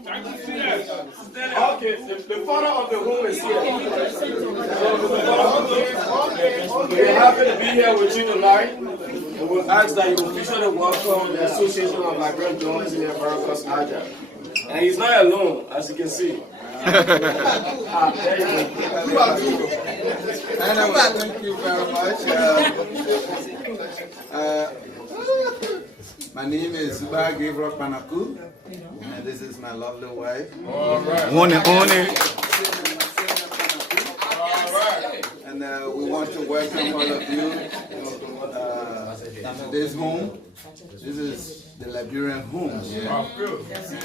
Okay, the father of the home is here. We're happy to be here with you tonight. We will ask that you officially welcome the Association of Migrant Journalists in Americas, Alja. And he's not alone, as you can see. There you go. Thank you very much. My name is Zuba Gabriel Panaku, and this is my lovely wife. All right. One and only. And we want to welcome all of you to this home. This is the Liberian home. Yeah.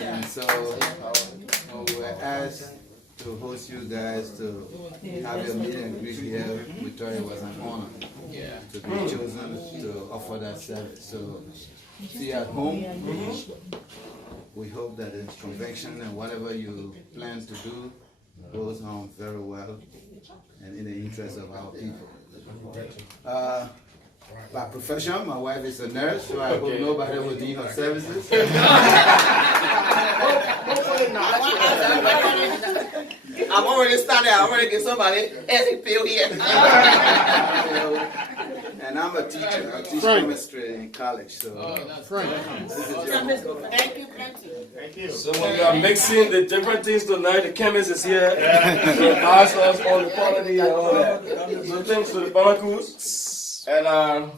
And so we were asked to host you guys to have your meet and greet here. We thought it was an honor to be chosen to offer that service. So see you at home. We hope that the convention and whatever you plan to do goes on very well and in the interest of our people. By profession, my wife is a nurse, so I hope nobody will need her services. I'm already started. I already get somebody as feel here. And I'm a teacher. I teach chemistry in college. So Thank you. So when we are mixing the different things tonight, the chemist is here to ask us all the quality and all that. So thanks to the Panakus. And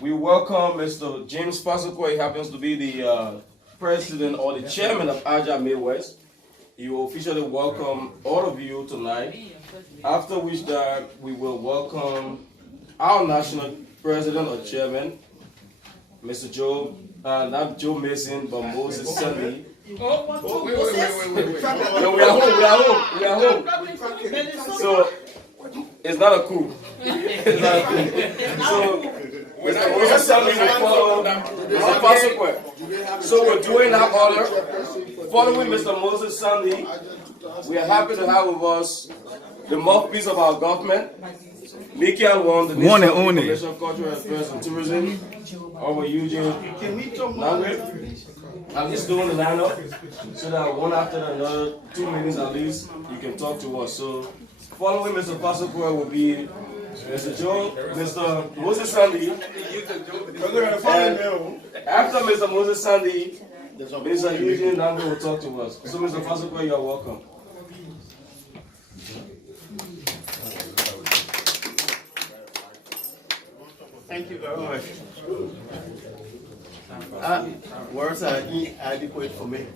we welcome Mr. James Fasoko. He happens to be the president or the chairman of Alja Midwest. He will officially welcome all of you tonight. After which we will welcome our national president or chairman, Mr. Joe, not Joe Mason, but Moses Sunday. Wait. No, we are home. So it's not a coup. It's not a coup. So Mr. Moses Sunday will follow Mr. Fasoko. So we're doing that order. Following Mr. Moses Sunday, we are happy to have with us the mouthpiece of our government, Mickey Alwan, the National of Cultural Affairs and Tourism, our Eugene Langway. I'm just doing the lineup so that one after another, 2 minutes at least, you can talk to us. So following Mr. Fasoko will be Mr. Joe, Mr. Moses Sunday. And after Mr. Moses Sunday, Mr. Eugene Langway will talk to us. So Mr. Fasoko, you are welcome. Thank you very much. Words are inadequate for me.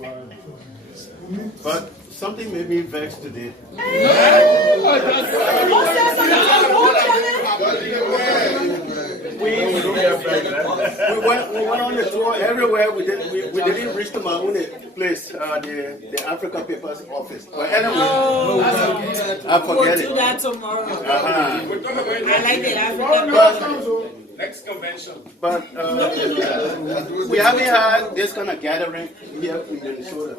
But something made me vexed today. We went on the tour everywhere. We didn't reach to my own place, the Africa Papers office. But anyway, I forget it. We'll do that tomorrow. I like the Africa Papers. Next convention. But we haven't had this kind of gathering here in Minnesota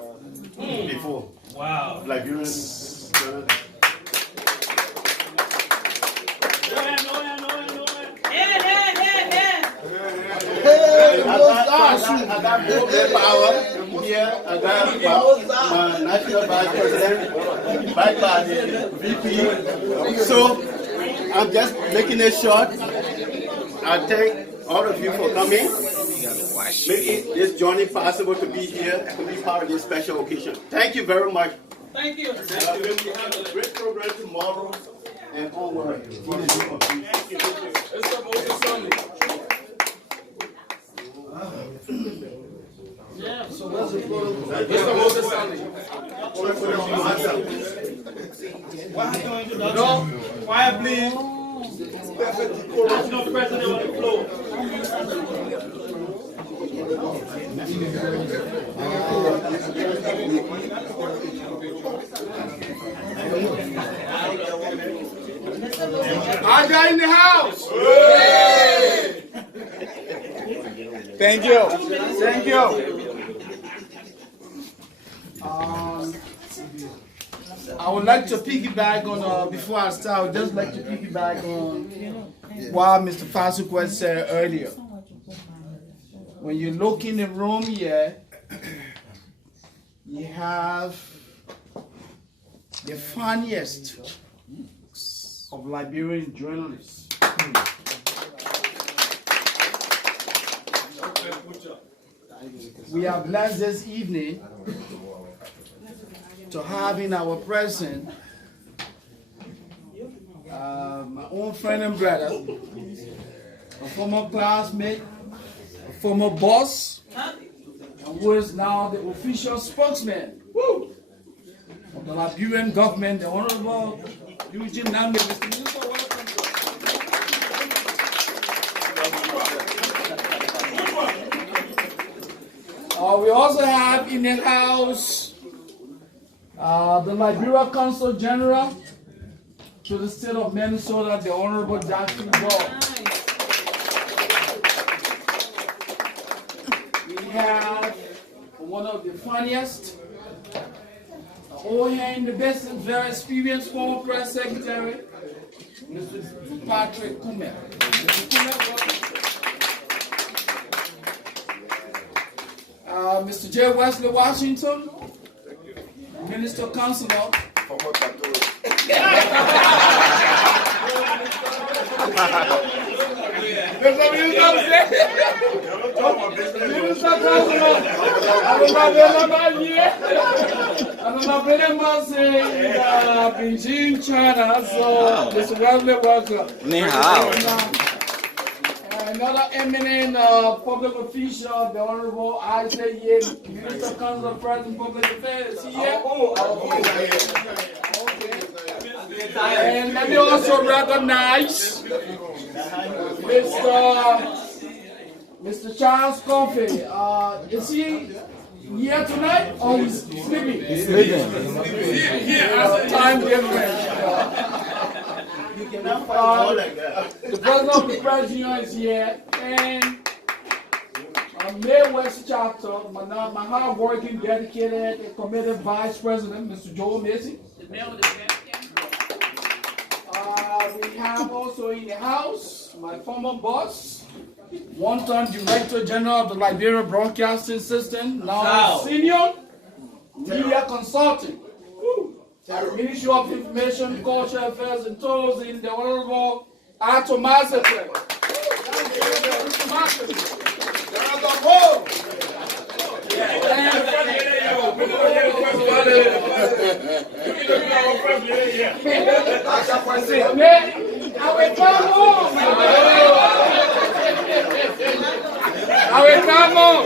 before. Wow. Liberians. I got more power here. I got my national vice president, backed by the VP. So I'm just making it short. I thank all of you for coming, making this journey possible to be here, to be part of this special occasion. Thank you very much. Thank you. We have a great program tomorrow and onward. It's supposed to Sunday. Yeah. So what's the Mr. Moses Sunday. No, quiet please. National president on the floor. Alja in the house. Thank you. Thank you. I would like to piggyback on, before I start, I would just like to piggyback on what Mr. Fasoko said earlier. When you look in the room here, you have the funniest of Liberian journalists. We are blessed this evening to have in our presence my own friend and brother, a former classmate, a former boss, and who is now the official spokesman of the Liberian government, the Honorable Eugene Nambe. Mr. Minister, welcome. We also have in the house the Liberia Consul General to the state of Minnesota, the Honorable Jackson Ball. We have one of the funniest, all here in the business, very experienced former press secretary, Mr. Patrick Kume. Mr. Kume, welcome. Mr. J. Wesley Washington, Minister Counselor. Beijing, China. So, Mr. Wesley, welcome. Ni hao. Another eminent public official, the Honorable Isaac Yin, Minister Council President Public Affairs. Is he here? Okay. And let me also recognize Mr. Charles Coffey. Is he here tonight or he's sleeping? He's sleeping. Time difference. The president of the press union is here, and May West chapter, my hard-working, dedicated, and committed vice president, Mr. Joel Macy. We have also in the house my former boss, one-time director general of the Liberia Broadcasting System, now senior media consultant. The Ministry of Information, Culture Affairs, and Tourism, the Honorable Ato Massacre. I will come home. I will come home.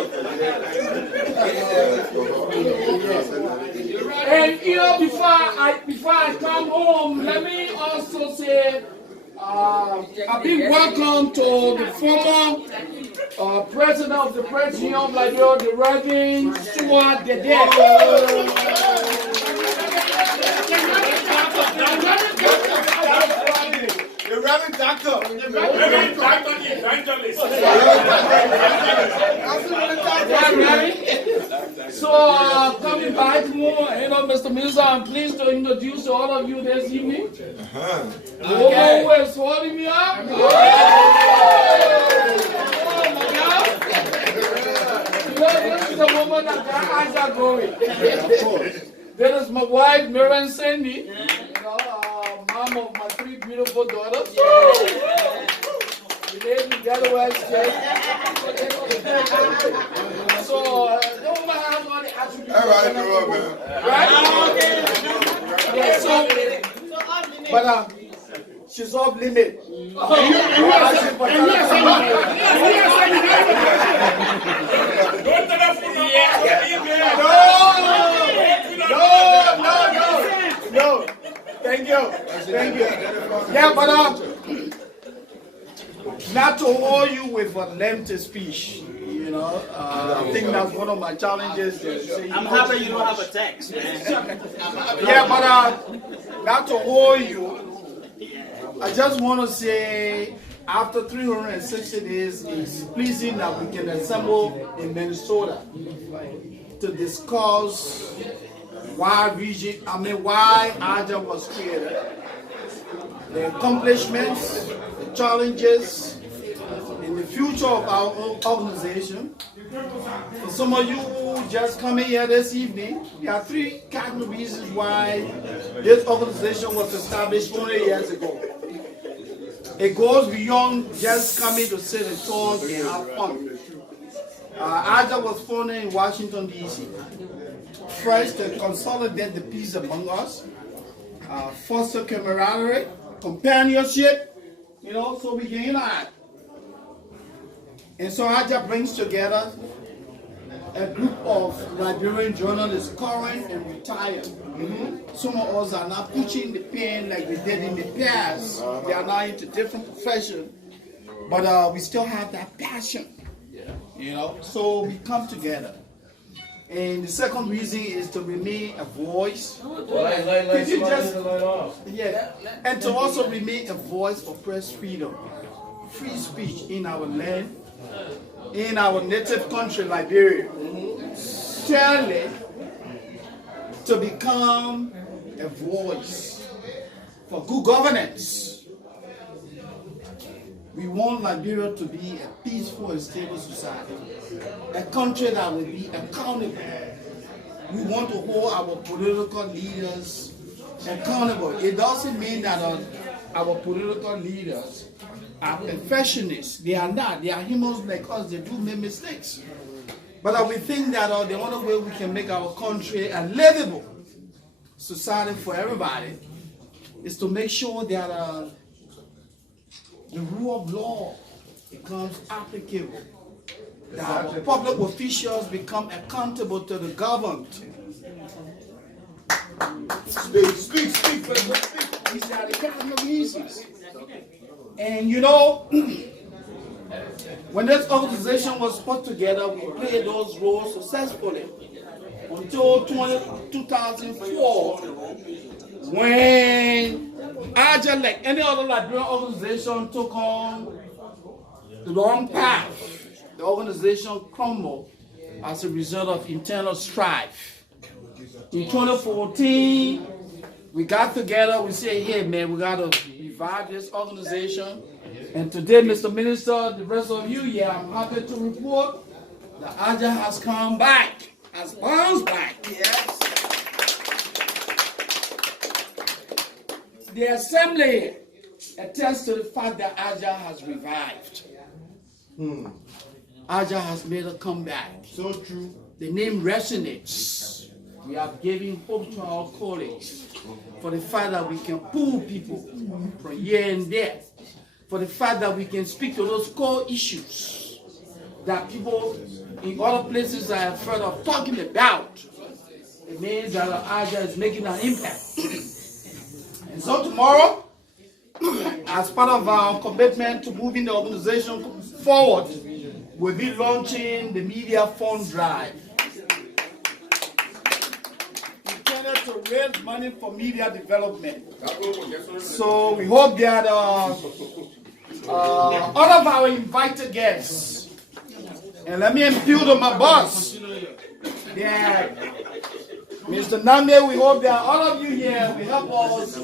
And you know, before I come home, let me also say a big welcome to the former president of the Press Union of Liberia, the Reverend Stuart Dede. The Reverend Doctor. The Reverend Doctor, the evangelist. So, coming back more, you know, Mr. Minister, I'm pleased to introduce to all of you this evening. The woman who is holding me up. Oh my God. You know, this is the woman that got eyes are going. This is my wife, Miriam Sandy. You know, mom of my three beautiful daughters. We live in Delaware State. So, the woman has all the attributes. All right, go on, man. Right? Yeah, so, but she's off limit. No. Thank you. Yeah, but not to hold you with a lengthy speech. You know, I think that's one of my challenges. I'm happy you don't have a text, man. Yeah, but not to hold you. I just want to say, after 360 days, it's pleasing that we can assemble in Minnesota to discuss why Alja was created, the accomplishments, the challenges, and the future of our organization. For some of you who just coming here this evening, there are 3 cardinal reasons why this organization was established 20 years ago. It goes beyond just coming to sit and talk and have fun. Alja was founded in Washington, D.C. First, to consolidate the peace among us, foster camaraderie, companionship, so we can unite. And so Alja brings together a group of Liberian journalists, current and retired. Some of us are not pushing the pen like we did in the past. They are now into different professions, but we still have that passion. So we come together. And the second reason is to remain a voice. And to also remain a voice for press freedom, free speech in our land, in our native country, Liberia. Certainly, to become a voice for good governance. We want Liberia to be a peaceful and stable society, a country that will be accountable. We want to hold our political leaders accountable. It doesn't mean that our political leaders are perfectionists. They are not. They are humans like us. They do make mistakes. But we think that the only way we can make our country a livable society for everybody is to make sure that the rule of law becomes applicable, that our public officials become accountable to the government. Speak. These are the kind of reasons. And when this organization was put together, we played those roles successfully until 2004, when Alja, like any other Liberian organization, took on the wrong path. The organization crumbled as a result of internal strife. In 2014, we got together, we said, hey man, we got to revive this organization. And today, Mr. Minister, the rest of you, I'm happy to report that Alja has come back, has bounced back. Yes. The assembly attests to the fact that Alja has revived. Alja has made a comeback. So true. The name resonates. We are giving hope to our colleagues for the fact that we can pull people from here and there, for the fact that we can speak to those core issues that people in other places are afraid of talking about. It means that Alja is making an impact. And so tomorrow, as part of our commitment to moving the organization forward, we'll be launching the media fund drive. Intended to raise money for media development. So we hope that all of our invited guests, and let me impute on my boss, that Mr. Nambe, we hope that all of you here will help us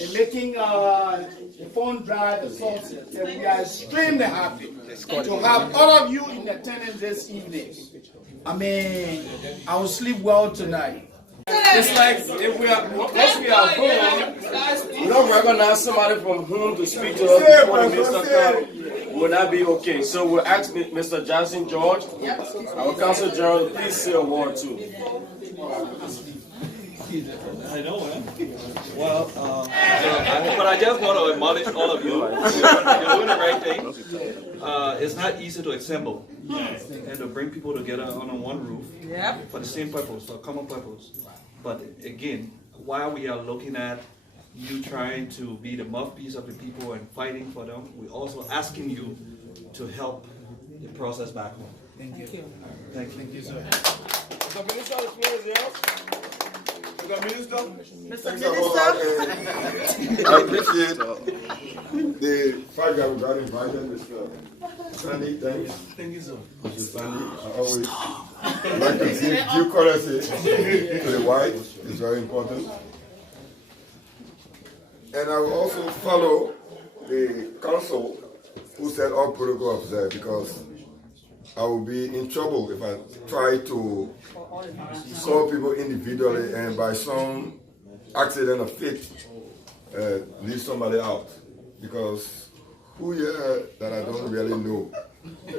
in making the phone drive a success. And we are extremely happy to have all of you in attendance this evening. I mean, I will sleep well tonight. It's like if once we are home, we don't recognize somebody from home to speak to us before the minister comes. Will that be okay? So we'll ask Mr. Johnson George, our Council General, please say a word too. I know, man. Well, but I just want to admonish all of you. You're doing the right thing. It's not easy to assemble and to bring people together under one roof for the same purpose, for a common purpose. But again, while we are looking at you trying to be the mouthpiece of the people and fighting for them, we're also asking you to help the process back home. Thank you. Thank you. Thank you, sir. Mr. Minister, the floor is yours. Mr. Minister. Mr. Minister. I appreciate the fact that we got invited, Mr. Sandy. Thanks. Thank you, sir. Mr. Sandy, I always like to give due courtesy to the wife. It's very important. And I will also follow the council who said all protocol observed, because I will be in trouble if I try to call people individually and by some accident or fate leave somebody out. Because who here that I don't really know?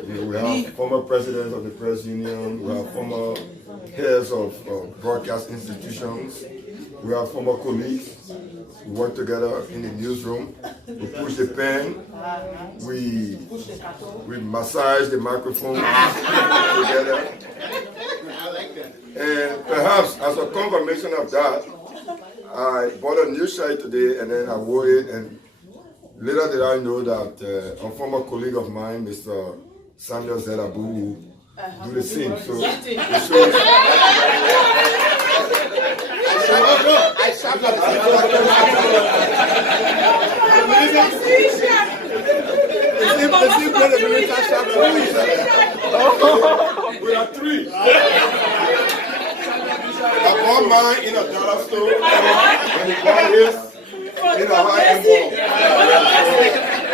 We have former presidents of the press union, we have former heads of broadcast institutions, we have former colleagues. We work together in the newsroom. We push the pen. We massage the microphone together. And perhaps as a confirmation of that, I bought a new shirt today and then I wore it. And later did I know that a former colleague of mine, Mr. Samuel Zerabu, will do the same. So it shows. We are three. I bought mine in a dollar store and he bought his in a high-end mall.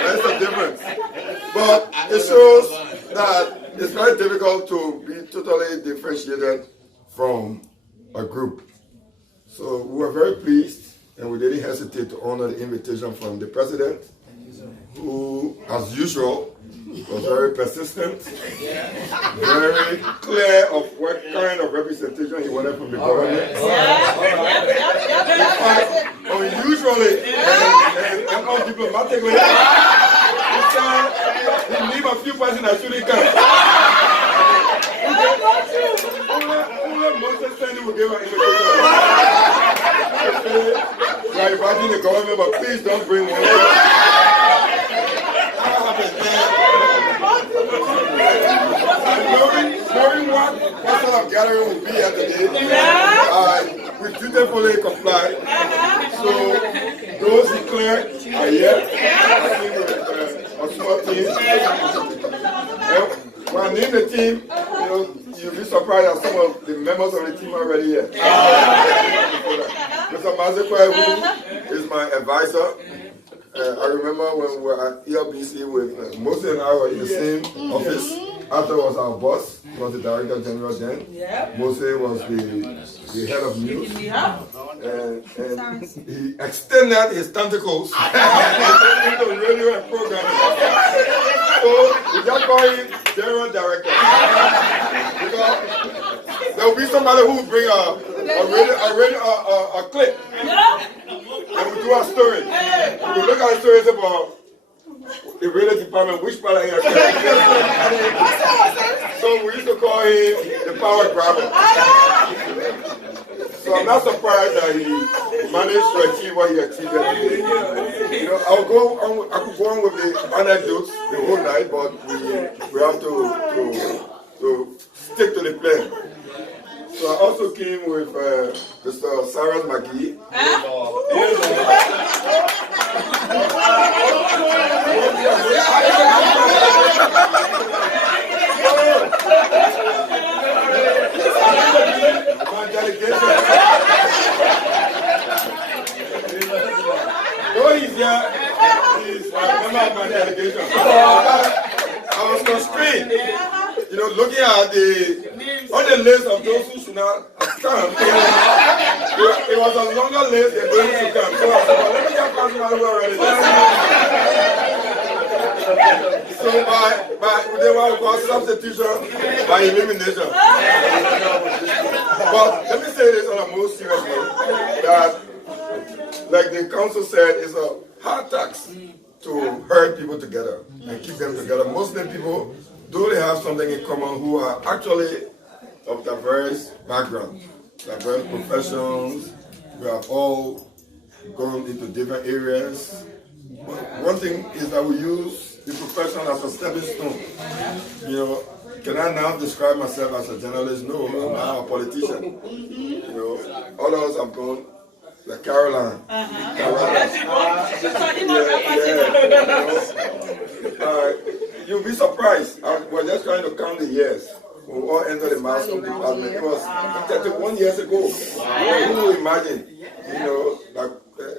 That's the difference. But it shows that it's very difficult to be totally differentiated from a group. So we were very pleased, and we didn't hesitate to honor the invitation from the president, who, as usual, was very persistent, very clear of what kind of representation he wanted from the government. In fact, unusually and undiplomatically, he said he leave a few persons that shouldn't come. Only Moses said he would give an invitation. We are inviting the government, but please don't bring one. Knowing what sort of gathering will be here today, we dutifully complied. So those declared are here. I came with a small team. When I name the team, you'll be surprised at some of the members of the team already here. Mr. Mazekwe, who is my advisor. I remember when we were at ELBC with Moses and I were in the same office. Arthur was our boss. He was the director general then. Moses was the head of news. And he extended his tentacles into radio and programming. So we just call him general director. Because there will be somebody who will bring a clip. And we do a story. We look at the stories about the radio department, which part of here. So we used to call him the power grabber. So I'm not surprised that he managed to achieve what he achieved. I could go on with the anecdotes the whole night, but we have to stick to the plan. So I also came with Mr. Cyrus McGee. My delegation. Though he's here, he's a member of my delegation. I was constrained, looking at on the list of those who should not come. It was a longer list than those who should come. So I said, let me just pass my who already there. So they were called substitution by elimination. But let me say this on a most serious note, that like the council said, it's a hard task to herd people together and keep them together. Muslim people, though they have something in common, who are actually of diverse backgrounds, diverse professions, we have all gone into different areas. But one thing is that we use the profession as a stepping stone. Can I now describe myself as a journalist? No, I'm now a politician. All of us have gone like Caroline. You'll be surprised. We're just trying to count the years. We all entered the master department. It was 31 years ago. Who would imagine? Like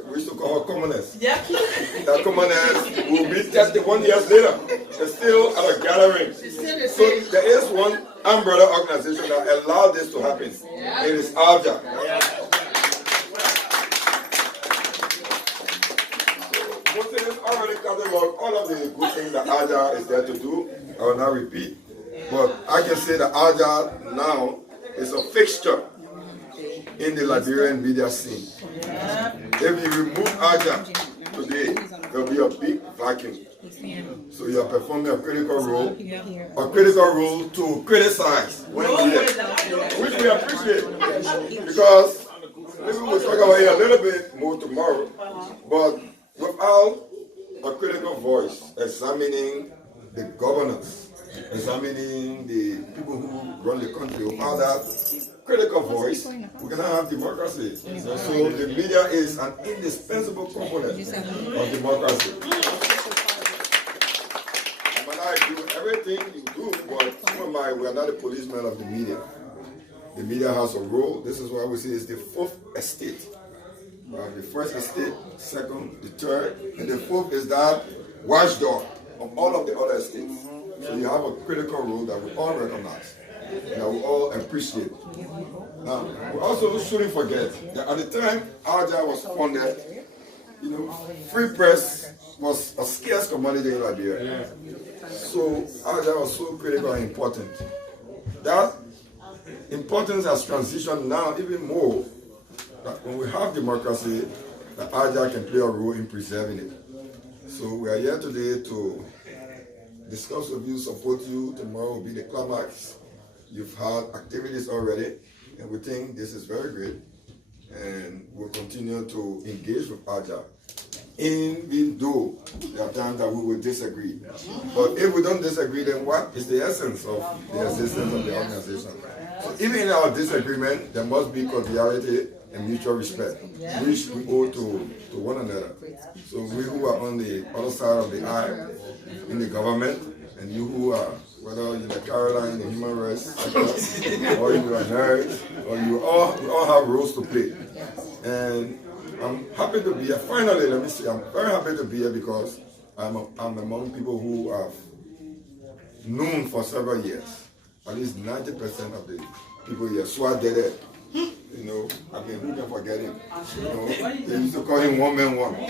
we used to call her commoners. That commoners will be 31 years later. is still at a gathering. So there is one umbrella organization that allowed this to happen. It is Alja. Moses has already cataloged all of the good things that Alja is there to do. I will not repeat. But I can say that Alja now is a fixture in the Liberian media scene. If you remove Alja today, there will be a big vacuum. So you are performing a critical role to criticize when needed, which we appreciate. Because maybe we'll talk about it a little bit more tomorrow, but without a critical voice examining the governance, examining the people who run the country, without that critical voice, we cannot have democracy. So the media is an indispensable component of democracy. I do everything you do, but we are not the policemen of the media. The media has a role. This is why we say it's the fourth estate. The first estate, second, the third, and the fourth is that watchdog of all of the other estates. So you have a critical role that we all recognize and that we all appreciate. Now, we also shouldn't forget that at the time Alja was founded, free press was a scarce commodity in Liberia. So Alja was so critical and important. That importance has transitioned now even more. That when we have democracy, that Alja can play a role in preserving it. So we are here today to discuss with you, support you. Tomorrow will be the climax. You've had activities already, and we think this is very great. And we'll continue to engage with Alja, even though there are times that we will disagree. But if we don't disagree, then what is the essence of the existence of the organization? So even in our disagreement, there must be cordiality and mutual respect, which we owe to one another. So we who are on the other side of the aisle in the government, and you who are, whether you're in the Caroline, the human rights sector, or you're a nurse, or we all have roles to play. And I'm happy to be here. Finally, let me say, I'm very happy to be here because I'm among people who have known for several years. At least 90% of the people here. Swat did it. Who can forget him? They used to call him one man one. He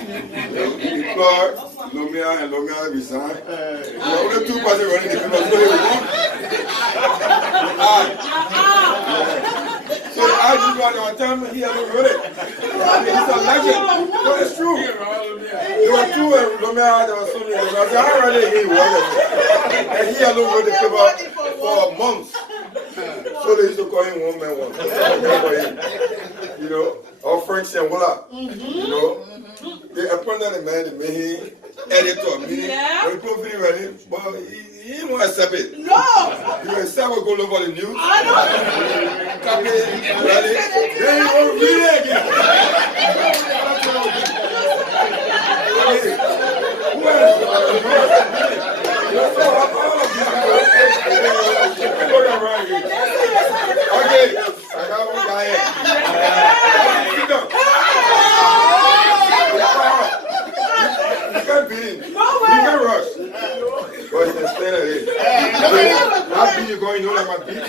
deployed, Lomia and Lomia resigned. There were only two parties running the people, so they were one. So I just got on time, he hasn't run it. He's a legend. But it's true. There were two and Lomia, there was so many. I said, how are they? He was. And he alone wrote the paper for months. So they used to call him one man one. Or Frank Shangola. They appointed a man, they made him editor, meaning when people feel ready, but he didn't want to accept it. No! He would accept what goes over the news. I know! Copy it, ready, then he won't read it again. Who else? Okay, I got one guy here. You can't beat him. You can rush. But you can stand at it. How big you going, like my beat?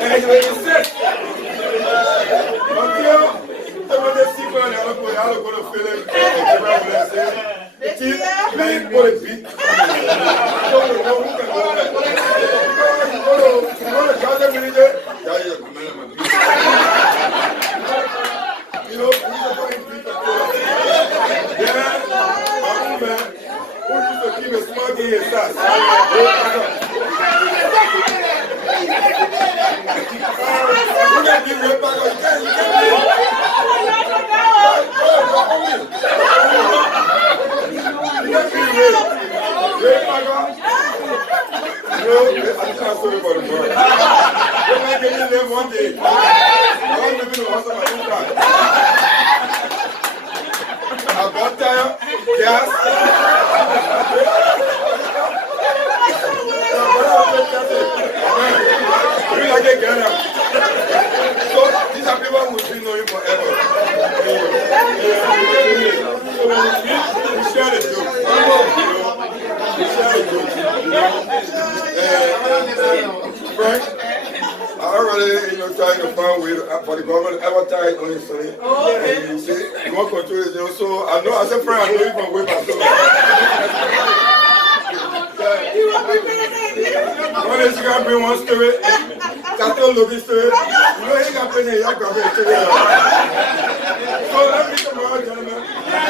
And you sit. Until someone that see me, I'll go to Philip. Playing for the beat. We share the always trying to find a way for the government to advertise on his son. And you see, you want to control it. So I know, as a friend, I know you from way back. When is he going to bring one story? Cattle looking story. You know he got paid in your government. So let me come on, gentlemen.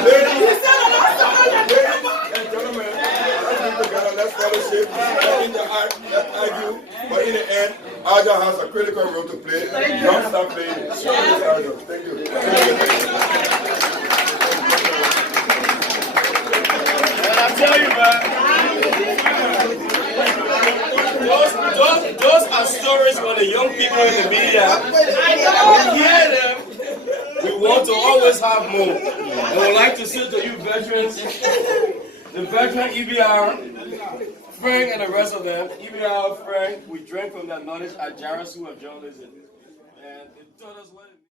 Ladies and gentlemen, let's be together, let's fellowship, let's argue, but in the end, Alja has a critical role to play. Don't stop playing it. Thank you. I tell you, man, those are stories for the young people in the media. We hear them. We want to always have more. And we'd like to say to you veterans, the veteran EBR, Frank and the rest of them, EBR, Frank, we drank from that knowledge at Jairus who have journalism. And it taught us what